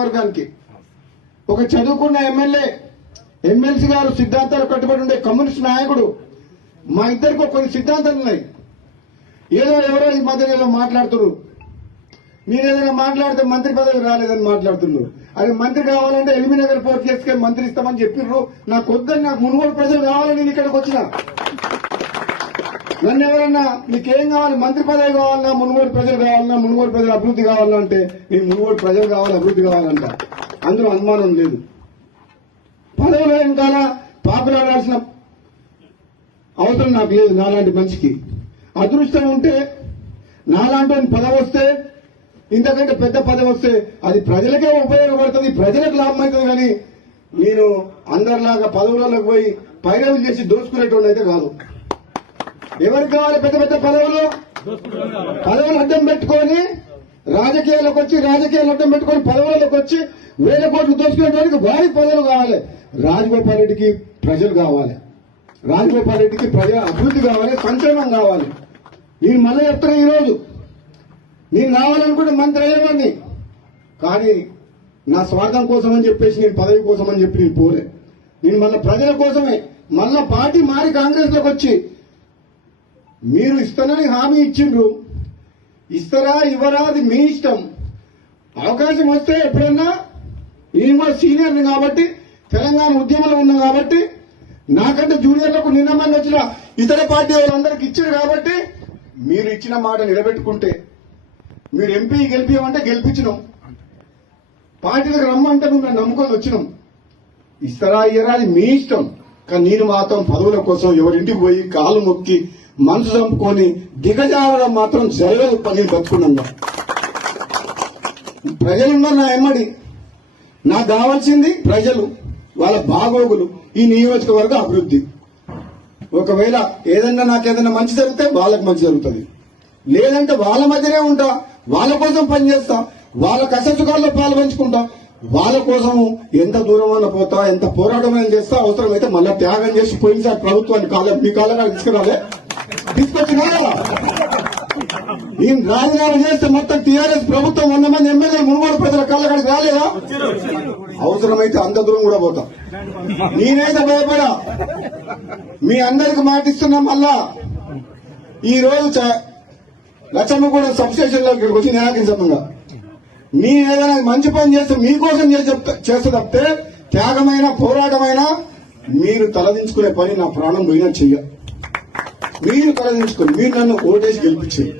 వర్గానికి ఒక చదువుకున్న ఎమ్మెల్సీ గారు సిద్ధాంతాలు కట్టుబడి ఉండే కమ్యూనిస్ట్ నాయకుడు. మా ఇద్దరికి కొన్ని సిద్ధాంతాలు ఉన్నాయి. ఎవరో ఈ మధ్యలో మాట్లాడుతున్నారు, మీరేదైనా మాట్లాడితే మంత్రి పదవి రాలేదని మాట్లాడుతున్నారు. అది మంత్రి కావాలంటే ఎల్బీనగర్ పోర్టు చేసుకొని మంత్రి ఇస్తామని చెప్పిర్రు. నాకు వద్దని, నాకు మునుగోడు ప్రజలు కావాలని నేను ఇక్కడికి వచ్చిన. నన్ను ఎవరన్నా నీకేం కావాలి, మంత్రి పదవి కావాలన్నా, మునుగోడు ప్రజలు కావాలన్నా, మునుగోడు ప్రజలు అభివృద్ధి కావాలన్నా అంటే నేను మునుగోడు ప్రజలు కావాలి, అభివృద్ధి కావాలంట. అందులో అనుమానం లేదు. పదవులు వెనకాల పాపులాడాల్సిన అవసరం నాకు లేదు. నాలాంటి మనిషికి అదృష్టం ఉంటే, నాలాంటి పదవి వస్తే, ఇంతకంటే పెద్ద పదవి వస్తే అది ప్రజలకే ఉపయోగపడుతుంది, ప్రజలకు లాభం అవుతుంది. కానీ నేను అందరిలాగా పదవులకు పోయి పైరవులు చేసి దోచుకునేటువంటి అయితే కాదు. ఎవరికి కావాలి పెద్ద పెద్ద పదవులు అడ్డం పెట్టుకొని రాజకీయాల్లోకి వచ్చి, రాజకీయాలు అడ్డం పెట్టుకొని పదవులకు వచ్చి వేల కోట్లు దోచుకునేటువంటి వారికి పదవులు కావాలి. రాజగోపాల్ రెడ్డికి ప్రజలు కావాలి, రాజగోపాల్ రెడ్డికి ప్రజల అభివృద్ధి కావాలి, సంక్షేమం కావాలి. నేను మళ్ళీ చెప్తున్నా, ఈరోజు నేను కావాలనుకుంటే మంత్రి అయ్యేవాడిని. కానీ నా స్వార్థం కోసం అని చెప్పేసి, నేను పదవి కోసం అని చెప్పి నేను పోలే. నేను మళ్ళీ ప్రజల కోసమే, మళ్ళా పార్టీ మారి కాంగ్రెస్ లోకి వచ్చి, మీరు ఇస్తానని హామీ ఇచ్చిండ్రు, ఇస్తారా ఇవ్వరా అది మీ ఇష్టం. అవకాశం వస్తే ఎప్పుడన్నా, నేను కూడా సీనియర్ని కాబట్టి, తెలంగాణ ఉద్యమంలో ఉన్నా కాబట్టి, నాకంటే జూనియర్లకు నిన్నమని వచ్చిన ఇతర పార్టీ వాళ్ళందరికీ ఇచ్చారు కాబట్టి, మీరు ఇచ్చిన మాట నిలబెట్టుకుంటే, మీరు ఎంపీ గెలిపియమంటే గెలిపించినాం, పార్టీలకు రమ్మంటే మేము నమ్ముకొని వచ్చినాం. ఇస్తారా ఇయ్యరా అది మీ ఇష్టం. కానీ నేను మాత్రం పదవుల కోసం ఎవరింటికి పోయి కాలు మొక్కి మనసు చంపుకొని దిగజారడం మాత్రం జరగదు. పని బతుకున్నా ప్రజలున్నారు నా ఎమ్మడి. నాకు కావాల్సింది ప్రజలు, వాళ్ళ బాగోగులు, ఈ నియోజకవర్గ అభివృద్ధి. ఒకవేళ నాకేదన్నా మంచి జరిగితే వాళ్ళకి మంచి జరుగుతుంది, లేదంటే వాళ్ళ మధ్యనే ఉంటా, వాళ్ళ కోసం పనిచేస్తా, వాళ్ళ కష్టసుఖాల్లో పాలు పంచుకుంటా, వాళ్ళ కోసం ఎంత దూరమైనా పోతా, ఎంత పోరాటమైనా చేస్తా, అవసరమైతే మళ్ళా త్యాగం చేసి పోయినసారి ప్రభుత్వాన్ని మీ కాళ్ళగా తీసుకురాలే, తీసుకొచ్చినా. నేను రాజీనామా చేస్తే మొత్తం టీఆర్ఎస్ ప్రభుత్వం 100 మంది ఎమ్మెల్యేలు మునుగోడు ప్రజల కాళ్ళకాడికి రాలేదా? అవసరమైతే అంత దూరం కూడా పోతా. నేనైతే భయపడా. మీ అందరికి మాటిస్తున్నా. మళ్ళా ఈ రోజు లచ్చమ్మగూడ సబ్స్టేషన్ లో ఇక్కడికి వచ్చి నిరాకించకుండా, నేను ఏదైనా మంచి పని చేస్తే మీకోసం చేస్తే తప్పితే, త్యాగమైన పోరాటమైన మీరు తలదించుకునే పని నా ప్రాణం పోయినా చెయ్య. మీరు తలదించుకుని మీరు నన్ను ఓటేసి గెలిపించేది.